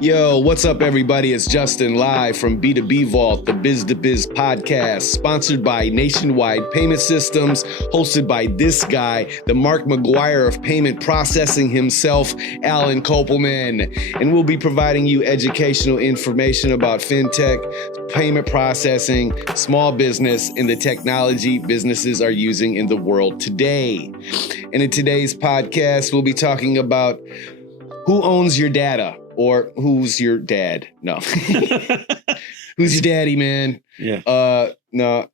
Yo, what's up, everybody? It's Justin live from B2B Vault, the Biz to Biz podcast, sponsored by Nationwide Payment Systems, hosted by this guy, the Mark McGuire of payment processing himself, Alan Kopelman. And we'll be providing you educational information about fintech, payment processing, small business, and the technology businesses are using in the world today. And in today's podcast, we'll be talking about who owns your data. Or who's your dad? No. Who's your daddy, man? Yeah. No.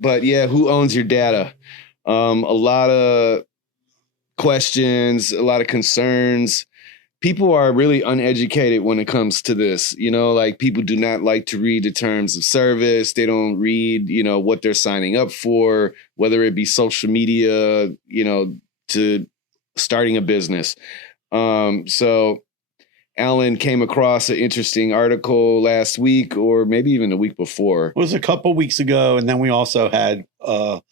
But yeah, who owns your data? A lot of questions, a lot of concerns. People are really uneducated when it comes to this. You know, like people do not like to read the terms of service. They don't read, what they're signing up for, whether it be social media, to starting a business. So Alan came across an interesting article last week, or maybe even the week before. It was a couple weeks ago, and then we also had a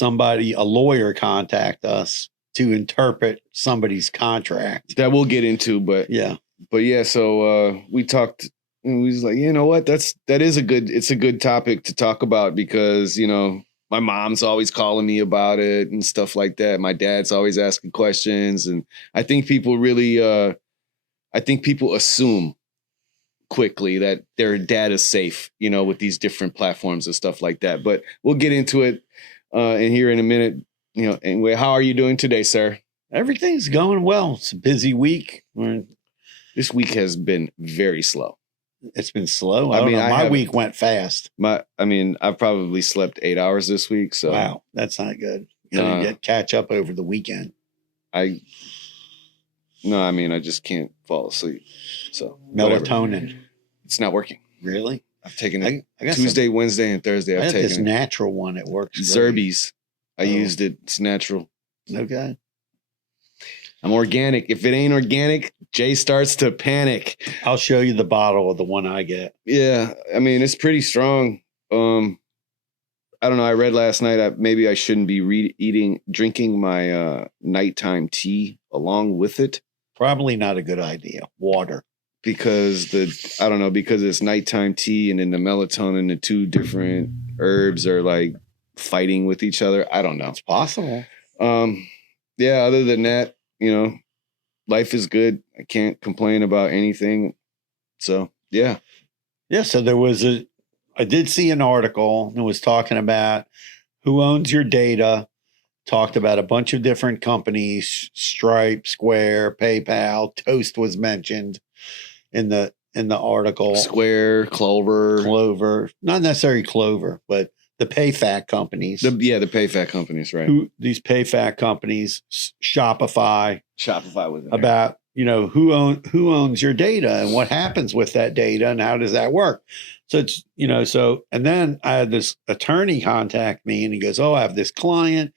lawyer, contact us to interpret somebody's contract. That we'll get into, but yeah. So we talked, and we was like, you know what, it's a good topic to talk about because my mom's always calling me about it and stuff like that. My dad's always asking questions, and I think people really. I think people assume quickly that their data's safe, with these different platforms and stuff like that. But we'll get into it in here in a minute. Anyway, how are you doing today, sir? Everything's going well. It's a busy week. This week has been very slow. It's been slow. My week went fast. I've probably slept 8 hours this week. So wow, that's not good. You gotta catch up over the weekend. I just can't fall asleep. So melatonin, whatever. It's not working. Really? I've taken it Tuesday, Wednesday, and Thursday. I've taken this natural one. It works. Zerbies. I used it. It's natural. Okay. I'm organic. If it ain't organic, Jay starts to panic. I'll show you the bottle of the one I get. Yeah, it's pretty strong. I don't know. I read last night maybe I shouldn't be drinking my nighttime tea along with it. Probably not a good idea. Water. Because it's nighttime tea and then the melatonin, the two different herbs are like fighting with each other. I don't know. It's possible. Yeah, other than that, life is good. I can't complain about anything. So, yeah. Yeah, so I did see an article that was talking about who owns your data. Talked about a bunch of different companies, Stripe, Square, PayPal, Toast was mentioned in the article. Square, Clover, not necessarily Clover, but the PayFac companies. The PayFac companies, right? These PayFac companies, Shopify was in about who owns your data and what happens with that data and how does that work. So it's and then I had this attorney contact me and he goes, "Oh, I have this client."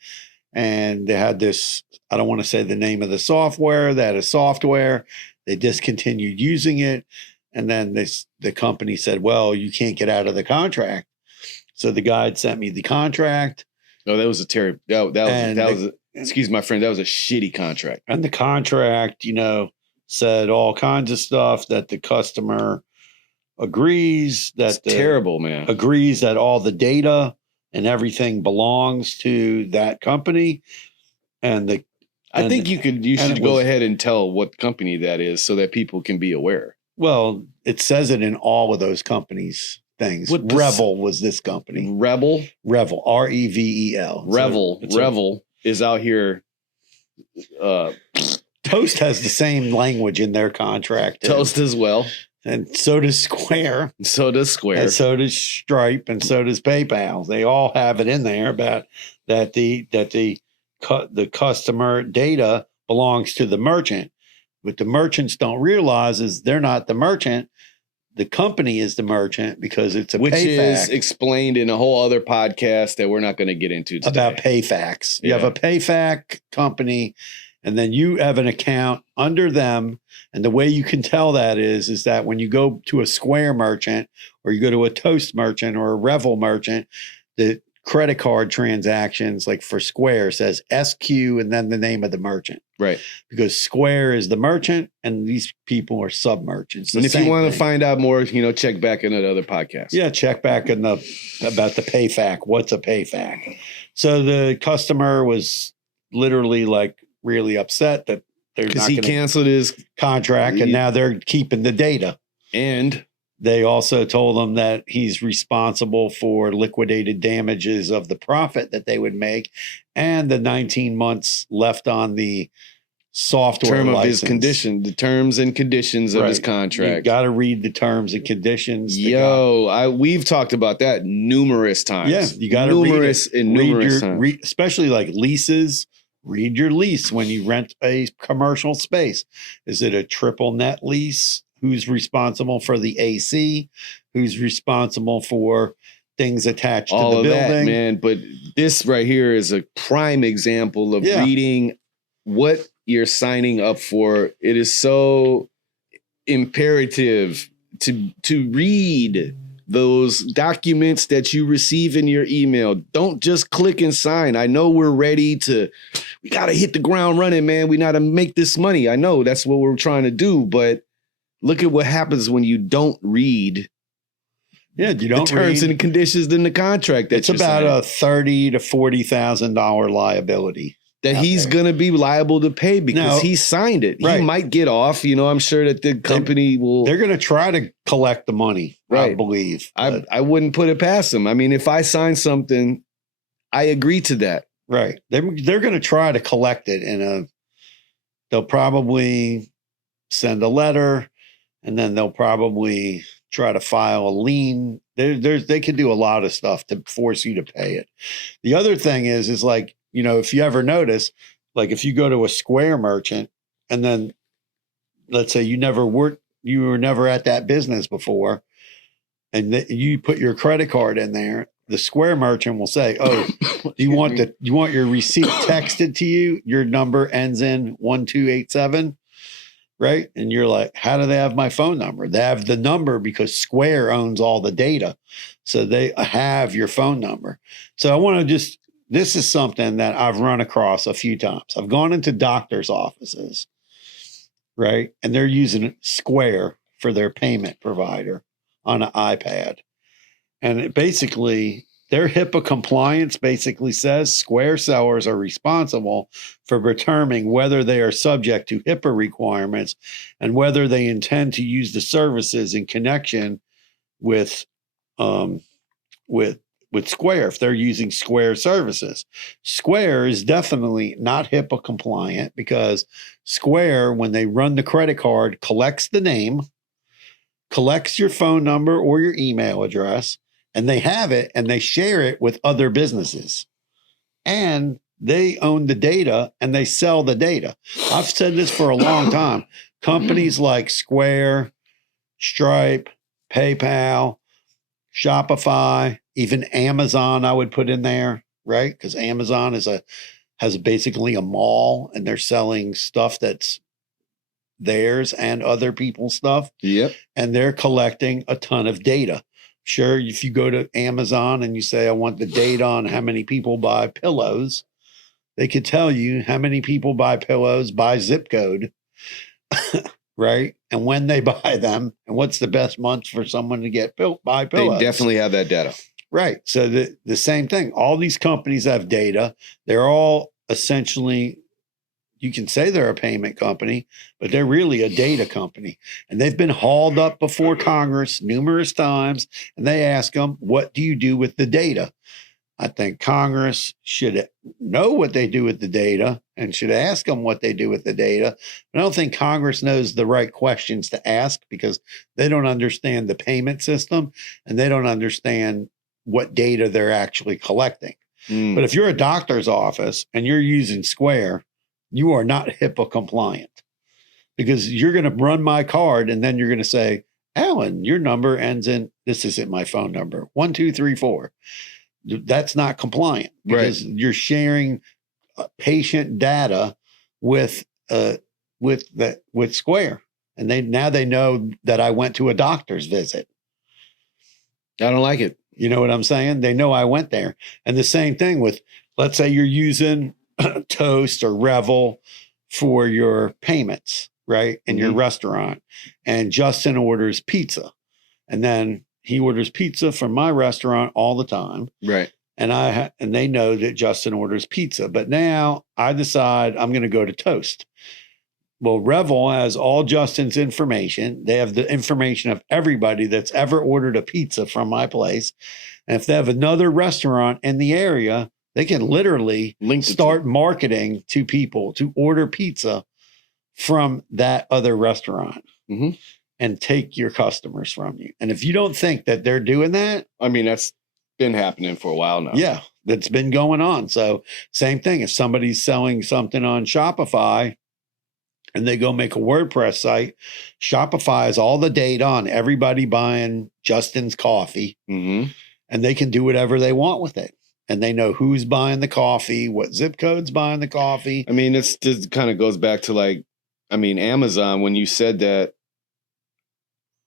And they had this, I don't want to say the name of the software, they had a software, they discontinued using it. And then the company said, well, you can't get out of the contract. So the guy had sent me the contract. Oh, that was a terrible, excuse my friend, that was a shitty contract. And the contract, said all kinds of stuff that the customer agrees that terrible, man. Agrees that all the data and everything belongs to that company. I think you should go ahead and tell what company that is so that people can be aware. Well, it says it in all of those companies' things. Revel was this company. Revel, Revel. Revel is out here. Toast has the same language in their contract. Toast as well. And so does Square. And so does Stripe, and so does PayPal. They all have it in there about that the customer data belongs to the merchant. What the merchants don't realize is they're not the merchant. The company is the merchant because it's which is explained in a whole other podcast that we're not going to get into today. About PayFacs. You have a PayFac company, and then you have an account under them. And the way you can tell that is that when you go to a Square merchant or you go to a Toast merchant or a Revel merchant, the credit card transactions, like for Square, says SQ and then the name of the merchant. Right. Because Square is the merchant and these people are sub-merchants. And if you want to find out more, check back in another podcast. Yeah, check back in about the PayFac. What's a PayFac? So the customer was literally like really upset that they're not because he canceled his contract and now they're keeping the data. And they also told him that he's responsible for liquidated damages of the profit that they would make and the 19 months left on the software term license. Of his condition, the terms and conditions of his contract. You got to read the terms and conditions. We've talked about that numerous times. Yeah, you got to numerous times. Especially like leases. Read your lease when you rent a commercial space. Is it a triple net lease? Who's responsible for the AC? Who's responsible for things attached to the building? That, man. But this right here is a prime example of reading what you're signing up for. It is so imperative to read those documents that you receive in your email. Don't just click and sign. I know we got to hit the ground running, man. We got to make this money. I know that's what we're trying to do, but look at what happens when you don't read. Yeah, you don't the terms and conditions in the contract. It's about a $30,000 to $40,000 liability that he's going to be liable to pay because he signed it. Right. He might get off. I'm sure that the company will. They're going to try to collect the money. Right. I believe. I wouldn't put it past them. I mean, if I sign something, I agree to that. Right. They're going to try to collect it they'll probably send a letter. And then they'll probably try to file a lien. They can do a lot of stuff to force you to pay it. The other thing is like, if you ever notice, like if you go to a Square merchant and then let's say you were never at that business before and you put your credit card in there, the Square merchant will say, "Oh, you want your receipt texted to you? Your number ends in 1287." Right. And you're like, how do they have my phone number? They have the number because Square owns all the data. So they have your phone number. So I want to this is something that I've run across a few times. I've gone into doctor's offices, right? And they're using Square for their payment provider on an iPad. And their HIPAA compliance basically says Square sellers are responsible for determining whether they are subject to HIPAA requirements and whether they intend to use the services in connection with Square if they're using Square services. Square is definitely not HIPAA compliant because Square, when they run the credit card, collects the name, collects your phone number or your email address, and they have it and they share it with other businesses. And they own the data and they sell the data. I've said this for a long time. Companies like Square, Stripe, PayPal, Shopify, even Amazon, I would put in there, right? Because Amazon has basically a mall and they're selling stuff that's theirs and other people's stuff. Yep. And they're collecting a ton of data. Sure, if you go to Amazon and you say, I want the data on how many people buy pillows, they could tell you how many people buy pillows by zip code, right? And when they buy them and what's the best month for someone to buy pillows. They definitely have that data. Right. So the same thing. All these companies have data. They're all essentially, you can say they're a payment company, but they're really a data company. And they've been hauled up before Congress numerous times. And they ask them, what do you do with the data? I think Congress should know what they do with the data and should ask them what they do with the data. I don't think Congress knows the right questions to ask because they don't understand the payment system and they don't understand what data they're actually collecting. But if you're a doctor's office and you're using Square, you are not HIPAA compliant because you're going to run my card and then you're going to say, Alan, your number ends in, this isn't my phone number, 1234. That's not compliant because you're sharing patient data with Square. And now they know that I went to a doctor's visit. I don't like it. You know what I'm saying? They know I went there. And the same thing with, let's say you're using Toast or Revel for your payments, right? In your restaurant. And Justin orders pizza. And then he orders pizza from my restaurant all the time. Right. And they know that Justin orders pizza. But now I decide I'm going to go to Toast. Well, Revel has all Justin's information. They have the information of everybody that's ever ordered a pizza from my place. And if they have another restaurant in the area, they can literally start marketing to people to order pizza from that other restaurant and take your customers from you. And if you don't think that they're doing that, I mean, that's been happening for a while now. Yeah, that's been going on. So same thing. If somebody's selling something on Shopify, and they go make a WordPress site, Shopify has all the data on everybody buying Justin's coffee, and they can do whatever they want with it. And they know who's buying the coffee, what zip code's buying the coffee. I mean, it's just kind of goes back to like, I mean, Amazon, when you said that,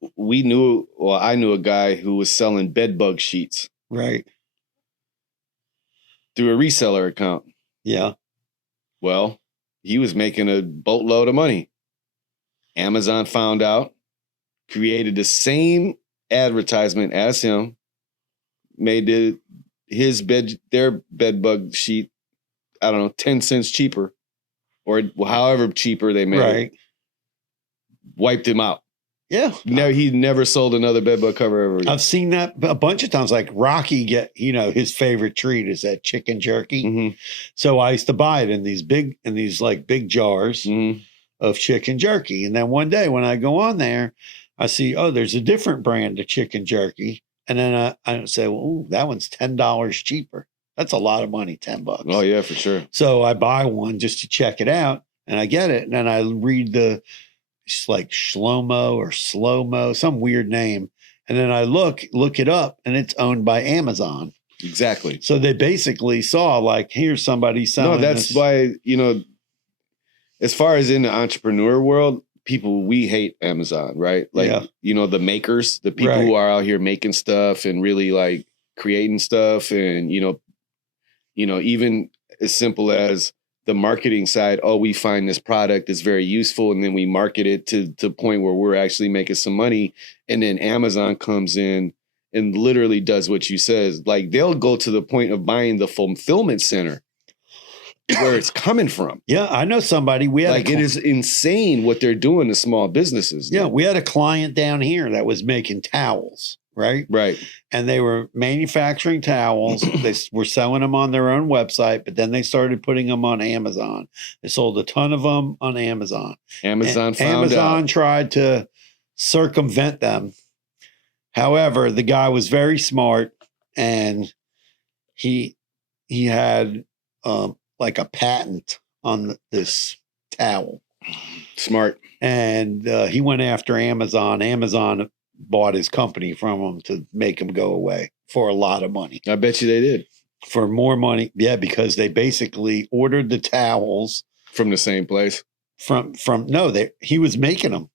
I knew a guy who was selling bed bug sheets. Right. Through a reseller account. Yeah. Well, he was making a boatload of money. Amazon found out, created the same advertisement as him, made their bed bug sheet, I don't know, 10 cents cheaper, or however cheaper they made it. Wiped him out. Yeah. No, he never sold another bed bug cover ever again. I've seen that a bunch of times. Like Rocky his favorite treat is that chicken jerky. So I used to buy it in these big jars of chicken jerky. And then one day when I go on there, I see, oh, there's a different brand of chicken jerky. And then I say, well, ooh, that one's $10 cheaper. That's a lot of money, $10. Oh yeah, for sure. So I buy one just to check it out, and I get it. And then I read it's like Shlomo or Slow-Mo, some weird name. And then I look it up, and it's owned by Amazon. Exactly. So they basically saw like, here's somebody selling. No, that's why, as far as in the entrepreneur world, we hate Amazon, right? Like, the makers, the people who are out here making stuff and really like creating stuff. And, even as simple as the marketing side, we find this product is very useful, and then we market it to the point where we're actually making some money. And then Amazon comes in and literally does what you says. Like, they'll go to the point of buying the fulfillment center where it's coming from. Yeah, I know somebody. It is insane what they're doing to small businesses. Yeah, we had a client down here that was making towels. Right. And they were manufacturing towels. They were selling them on their own website, but then they started putting them on Amazon. They sold a ton of them on Amazon. Amazon tried to circumvent them. However, the guy was very smart, and he had like a patent on this towel. Smart. And he went after Amazon. Amazon bought his company from him to make him go away for a lot of money. I bet you they did. For more money. Yeah, because they basically ordered the towels from the same place. He was making them.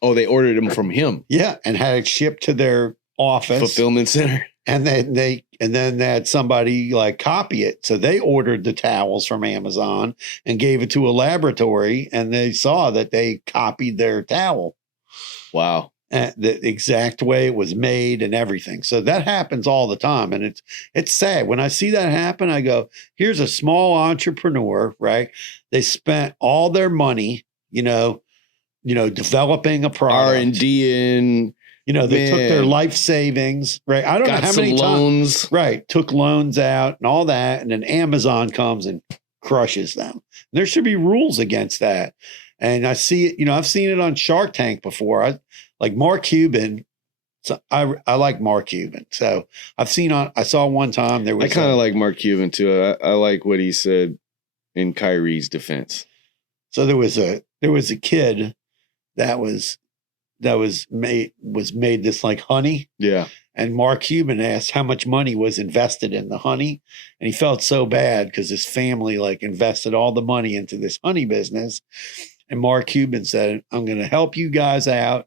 Oh, they ordered them from him. Yeah, and had it shipped to their office. Fulfillment center. And then they had somebody like copy it. So they ordered the towels from Amazon and gave it to a laboratory, and they saw that they copied their towel. Wow. The exact way it was made and everything. So that happens all the time. And it's sad. When I see that happen, I go, here's a small entrepreneur, right? They spent all their money, developing a product. R&D and they took their life savings, right? I don't know how many loans. Times, right? Took loans out and all that. And then Amazon comes and crushes them. And there should be rules against that. And I see it, I've seen it on Shark Tank before. Like Mark Cuban. So I like Mark Cuban. So I saw one time there was. I kind of like Mark Cuban too. I like what he said in Kyrie's defense. So there was a kid that was made this like honey. Yeah. And Mark Cuban asked how much money was invested in the honey. And he felt so bad because his family like invested all the money into this honey business. And Mark Cuban said, I'm going to help you guys out.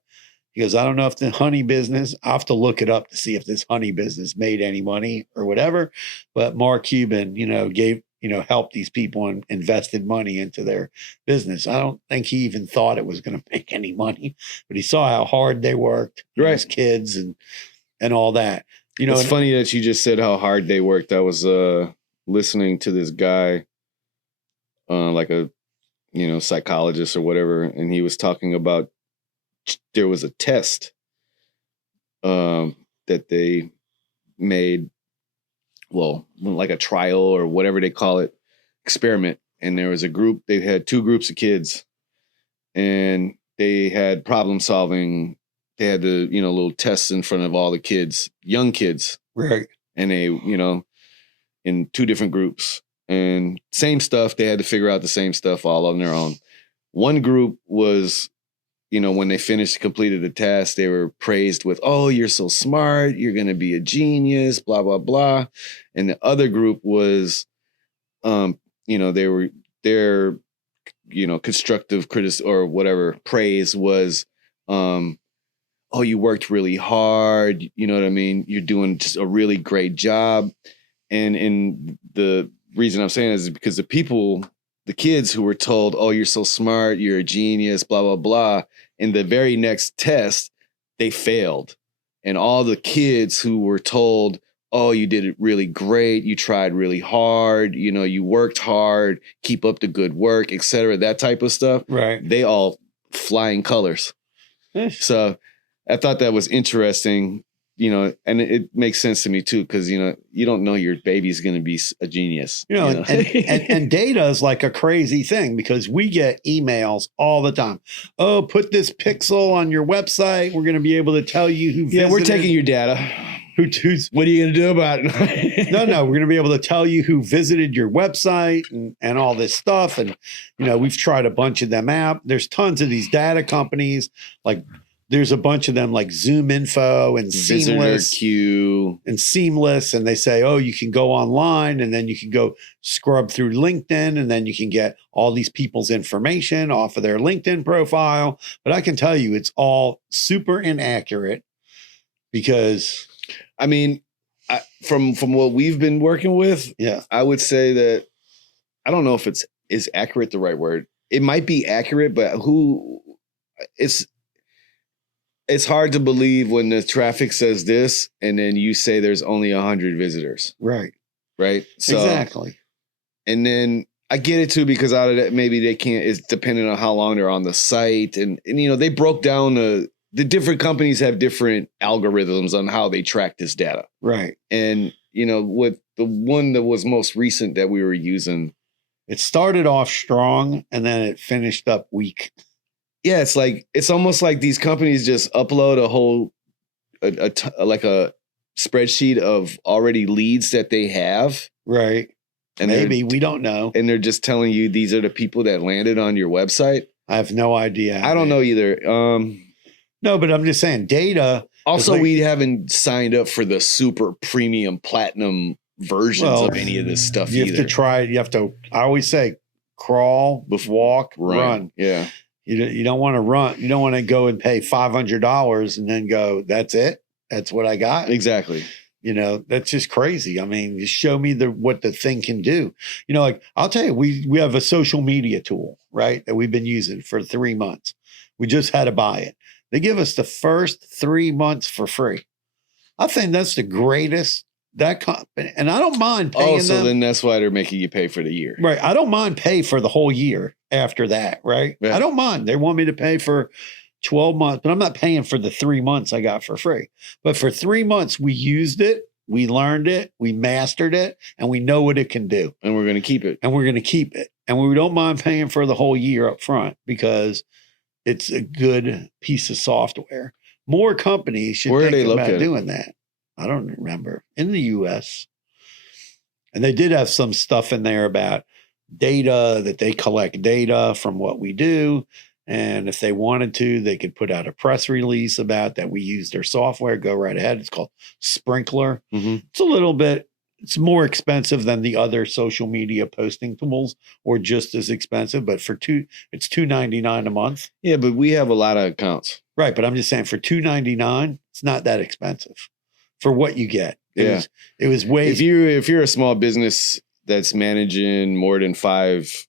He goes, I don't know if the honey business, I'll have to look it up to see if this honey business made any money or whatever. But Mark Cuban, helped these people and invested money into their business. I don't think he even thought it was going to make any money, but he saw how hard they worked, Right. his kids and all that. It's funny that you just said how hard they worked. I was listening to this guy, like a psychologist or whatever, and he was talking about there was a test that they made, well, like a trial or whatever they call it, experiment. And there was a group, they had two groups of kids, and they had problem solving. They had the, little tests in front of all the kids, young kids. Right. And they, in two different groups. And same stuff. They had to figure out the same stuff all on their own. One group was, when they completed the task, they were praised with, oh, you're so smart. You're going to be a genius, blah, blah, blah. And the other group was, their constructive criticism or whatever praise was, oh, you worked really hard. You know what I mean? You're doing just a really great job. And the reason I'm saying is because the kids who were told, oh, you're so smart, you're a genius, blah, blah, blah. In the very next test, they failed. And all the kids who were told, oh, you did it really great, you tried really hard, you worked hard, keep up the good work, et cetera, that type of stuff. Right. They all flying colors. So I thought that was interesting, and it makes sense to me too, because, you don't know your baby's going to be a genius. And data is like a crazy thing because we get emails all the time. Oh, put this pixel on your website. We're going to be able to tell you who visited. Yeah, we're taking your data. What are you going to do about it? No, we're going to be able to tell you who visited your website and all this stuff. And, we've tried a bunch of them out. There's tons of these data companies, like there's a bunch of them like Zoom Info and Seamless Q and Seamless. And they say, oh, you can go online and then you can go scrub through LinkedIn and then you can get all these people's information off of their LinkedIn profile. But I can tell you it's all super inaccurate because I mean, from what we've been working with, yeah, I would say that I don't know if is accurate the right word. It might be accurate, but it's hard to believe when the traffic says this and then you say there's only 100 visitors. Right. So, exactly. And then I get it too, because out of that, maybe they can't, it's dependent on how long they're on the site. And they broke down the different companies have different algorithms on how they track this data. Right. And, with the one that was most recent that we were using, it started off strong and then it finished up weak. Yeah, it's almost like these companies just upload a whole like a spreadsheet of already leads that they have. Right. And maybe we don't know. And they're just telling you these are the people that landed on your website. I have no idea. I don't know either. No, but I'm just saying data. Also, we haven't signed up for the super premium platinum versions of any of this stuff you either. Have to try. You have to, I always say, crawl, walk, run. Yeah. You don't want to run. You don't want to go and pay $500 and then go, that's it. That's what I got. Exactly. That's just crazy. I mean, just show me what the thing can do. Like I'll tell you, we have a social media tool, right? That we've been using for 3 months. We just had to buy it. They give us the first 3 months for free. I think that's the greatest. That company, and I don't mind paying them. So then that's why they're making you pay for the year. Right. I don't mind pay for the whole year after that, right? Yeah. I don't mind. They want me to pay for 12 months, but I'm not paying for the 3 months I got for free. But for 3 months, we used it, we learned it, we mastered it, and we know what it can do. And we're going to keep it. And we don't mind paying for the whole year up front because it's a good piece of software. More companies should think about doing that. I don't remember. In the US. And they did have some stuff in there about data, that they collect data from what we do. And if they wanted to, they could put out a press release about that we use their software. Go right ahead. It's called Sprinkler. Mm-hmm. It's more expensive than the other social media posting tools, or just as expensive, but it's $2.99 a month. Yeah, but we have a lot of accounts. Right, but I'm just saying for $2.99, it's not that expensive for what you get. It was way. If you're a small business that's managing more than 5,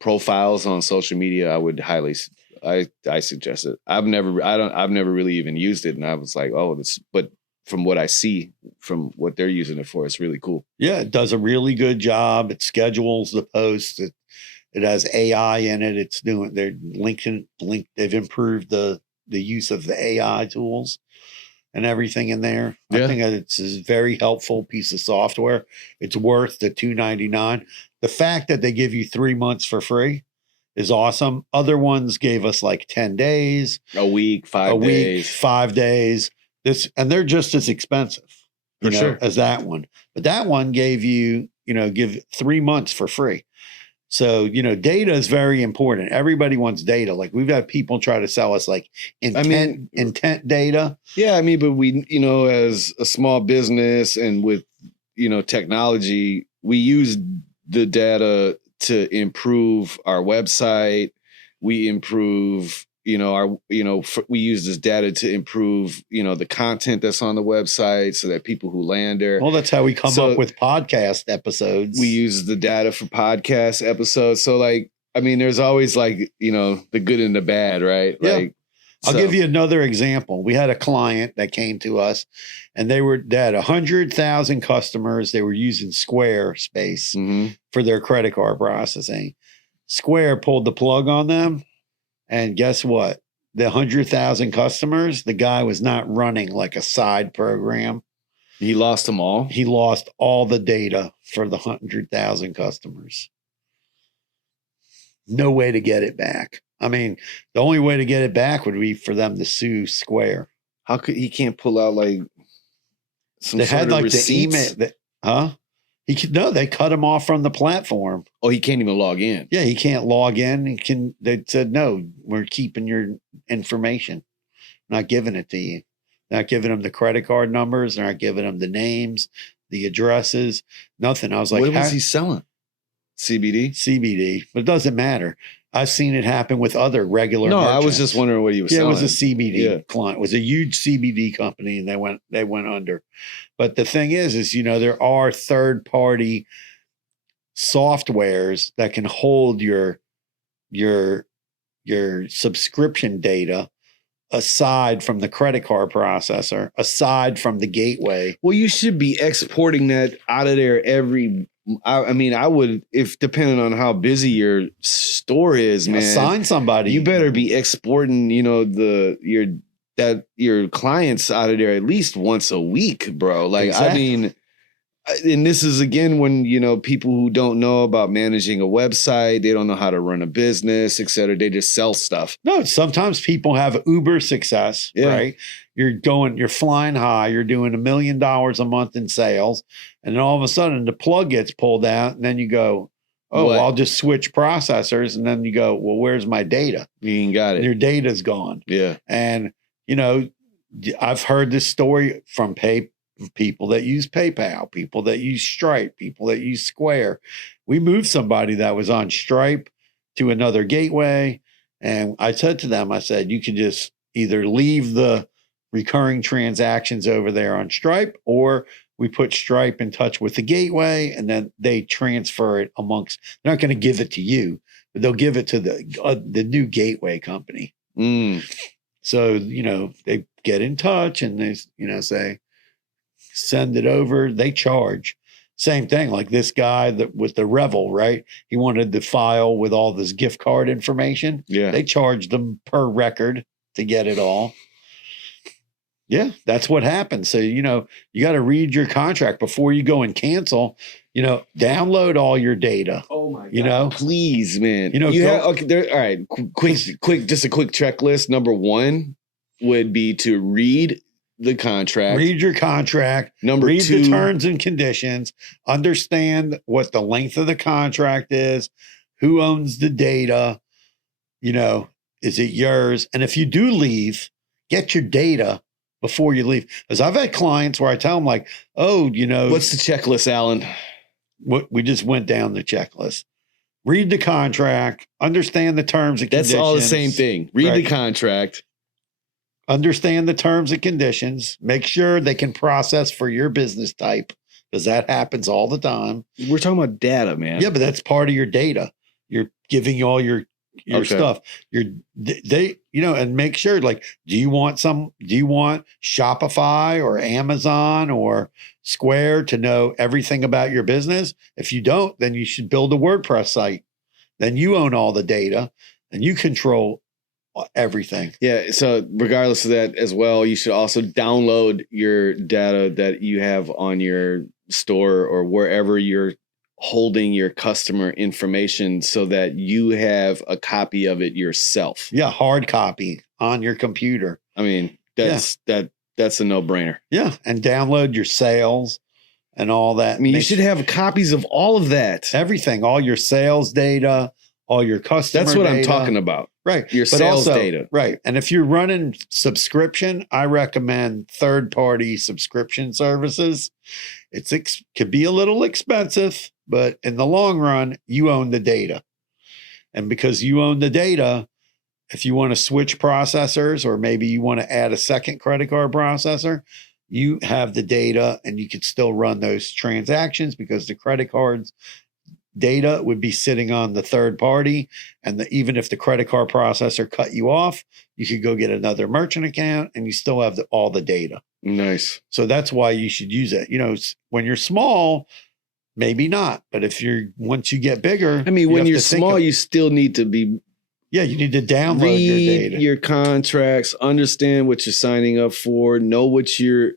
profiles on social media, I would I suggest it. I've never really even used it, and I was like, oh, but from what I see, from what they're using it for, it's really cool. Yeah, it does a really good job. It schedules the posts. It has AI in it. It's doing. They've improved the use of the AI tools and everything in there. Yeah. I think that it's a very helpful piece of software. It's worth the $2.99. The fact that they give you 3 months for free is awesome. Other ones gave us like 10 days, a week, 5 days, 5 days. And they're just as expensive, sure, as that one. But that one gave you, give 3 months for free. So, data is very important. Everybody wants data. Like we've had people try to sell us like intent data. Yeah. But we, as a small business and with, technology, we use the data to improve our website. We improve, we use this data to improve, the content that's on the website so that people who land there. Well, that's how we come up with podcast episodes. We use the data for podcast episodes. So there's always the good and the bad, right? Yeah. I'll give you another example. We had a client that came to us and they had 100,000 customers. They were using Squarespace for their credit card processing. Square pulled the plug on them. And guess what? The 100,000 customers, the guy was not running like a side program. He lost them all. He lost all the data for the 100,000 customers. No way to get it back. The only way to get it back would be for them to sue Square. How could he can't pull out some they sort had of receipts? the email? They cut him off from the platform. Oh, he can't even log in. Yeah, he can't log in. They said, no, we're keeping your information. Not giving it to you. Not giving them the credit card numbers. They're not giving them the names, the addresses, nothing. I was like, what was he selling? CBD, but it doesn't matter. I've seen it happen with other regular merchants. I was just wondering what he was selling. It was a CBD client. It was a huge CBD company, and they went under. But the thing is, there are third-party softwares that can hold your subscription data aside from the credit card processor, aside from the gateway. Well, you should be exporting that out of there I would, if depending on how busy your store is, man. Assign somebody. You better be exporting, your clients out of there at least once a week, bro. Exactly. And this is again when people who don't know about managing a website, they don't know how to run a business, et cetera. They just sell stuff. No, sometimes people have uber success, right? You're flying high, you're doing $1 million a month in sales, and then all of a sudden the plug gets pulled out, and then you go, oh, well, I'll just switch processors, and then you go, well, where's my data? You ain't got it. And your data's gone. Yeah. And I've heard this story from people that use PayPal, people that use Stripe, people that use Square. We moved somebody that was on Stripe to another gateway. And I said to them, I said, you can just either leave the recurring transactions over there on Stripe, or we put Stripe in touch with the gateway, and then they transfer it amongst, they're not going to give it to you, but they'll give it to the new gateway company. So, they get in touch and they, say, send it over. They charge. Same thing, like this guy that with the Revel, right? He wanted the file with all this gift card information. Yeah. They charged them per record to get it all. Yeah, that's what happens. So, you got to read your contract before you go and cancel. Download all your data. Oh my God. Please, man. All right. Quick, just a quick checklist. Number 1 would be to read the contract. Read your contract. Read the terms and conditions. Understand what the length of the contract is. Who owns the data? Is it yours? And if you do leave, get your data before you leave. Because I've had clients where I tell them like, oh, what's the checklist, Alan? We just went down the checklist. read the contract, understand the terms and conditions. That's all the same thing. Read the contract. Understand the terms and conditions. Make sure they can process for your business type, because that happens all the time. We're talking about data, man. Yeah, but that's part of your data. You're giving you all your stuff. And make sure, like, do you want Shopify or Amazon or Square to know everything about your business? If you don't, then you should build a WordPress site. Then you own all the data and you control everything. Yeah. So regardless of that as well, you should also download your data that you have on your store or wherever you're holding your customer information so that you have a copy of it yourself. Yeah. Hard copy on your computer. I mean, that's a no-brainer. Yeah. And download your sales and all that. I mean, you should have copies of all of that. Everything, all your sales data, all your customer That's what data. I'm talking about. Right. Your sales data. Right. And if you're running subscription, I recommend third-party subscription services. Could be a little expensive, but in the long run, you own the data. And because you own the data, if you want to switch processors or maybe you want to add a second credit card processor, you have the data and you could still run those transactions because the credit cards data would be sitting on the third party. And even if the credit card processor cut you off, you could go get another merchant account and you still have all the data. Nice. So that's why you should use it. When you're small, maybe not. But once you get bigger, I mean, when you're small, you still need to be. Yeah, you need to download your data. Your contracts, understand what you're signing up for, know what you're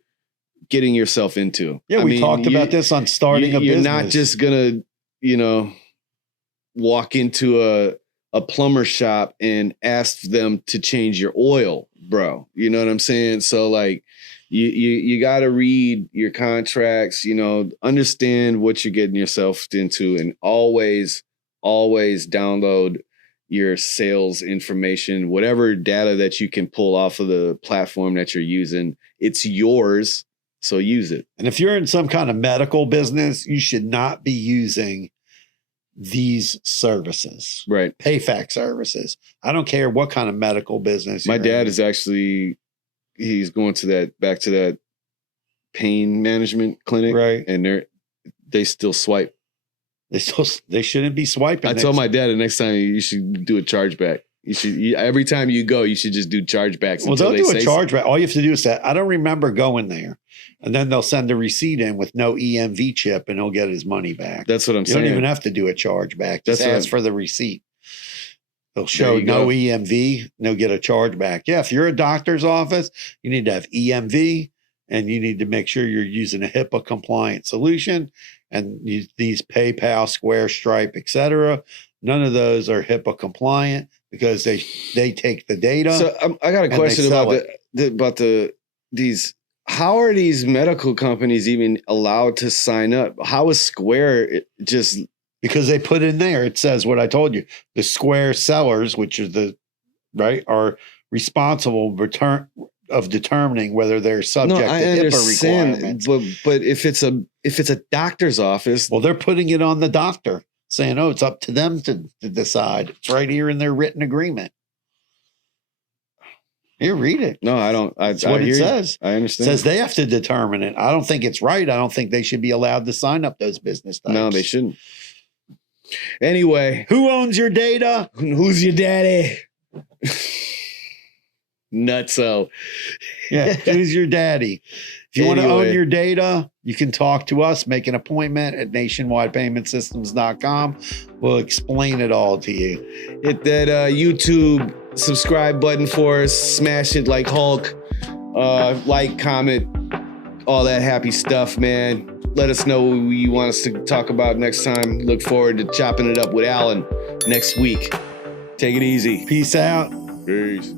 getting yourself into. Yeah, we talked about this on starting a business. You're not just going to, walk into a plumber shop and ask them to change your oil, bro. You know what I'm saying? So like you got to read your contracts, understand what you're getting yourself into, and always download your sales information, whatever data that you can pull off of the platform that you're using. It's yours, so use it. And if you're in some kind of medical business, you should not be using these services, right? PayFac services. I don't care what kind of medical business. My dad is actually, he's going back to that pain management clinic, right? And they still swipe. They shouldn't be swiping. I told my dad the next time you should do a chargeback. Every time you go, you should just do chargebacks. Well, don't do a chargeback. All you have to do is say, I don't remember going there. And then they'll send a receipt in with no EMV chip and he'll get his money back. That's what I'm saying. You don't even have to do a chargeback. Just ask for the receipt. They'll show no EMV and they'll get a chargeback. Yeah, if you're a doctor's office, you need to have EMV and you need to make sure you're using a HIPAA compliant solution. And these PayPal, Square, Stripe, etc., none of those are HIPAA compliant because they take the data. So I got a question about these. How are these medical companies even allowed to sign up? How is Square just because they put in there? It says what I told you. The Square sellers, which are are responsible of determining whether they're subject to HIPAA requirements. But if it's a doctor's office, well, they're putting it on the doctor, saying, "Oh, it's up to them to decide." It's right here in their written agreement. Here, read it. No, I don't. That's what it says. I understand. It says they have to determine it. I don't think it's right. I don't think they should be allowed to sign up those business types. No, they shouldn't. Anyway, who owns your data? Who's your daddy? Nutso. Yeah, who's your daddy? If you want to own your data, you can talk to us, make an appointment at nationwidepaymentsystems.com. We'll explain it all to you. Hit that YouTube subscribe button for us. Smash it like Hulk. Like, comment, all that happy stuff, man. Let us know what you want us to talk about next time. Look forward to chopping it up with Alan next week. Take it easy. Peace out. Peace.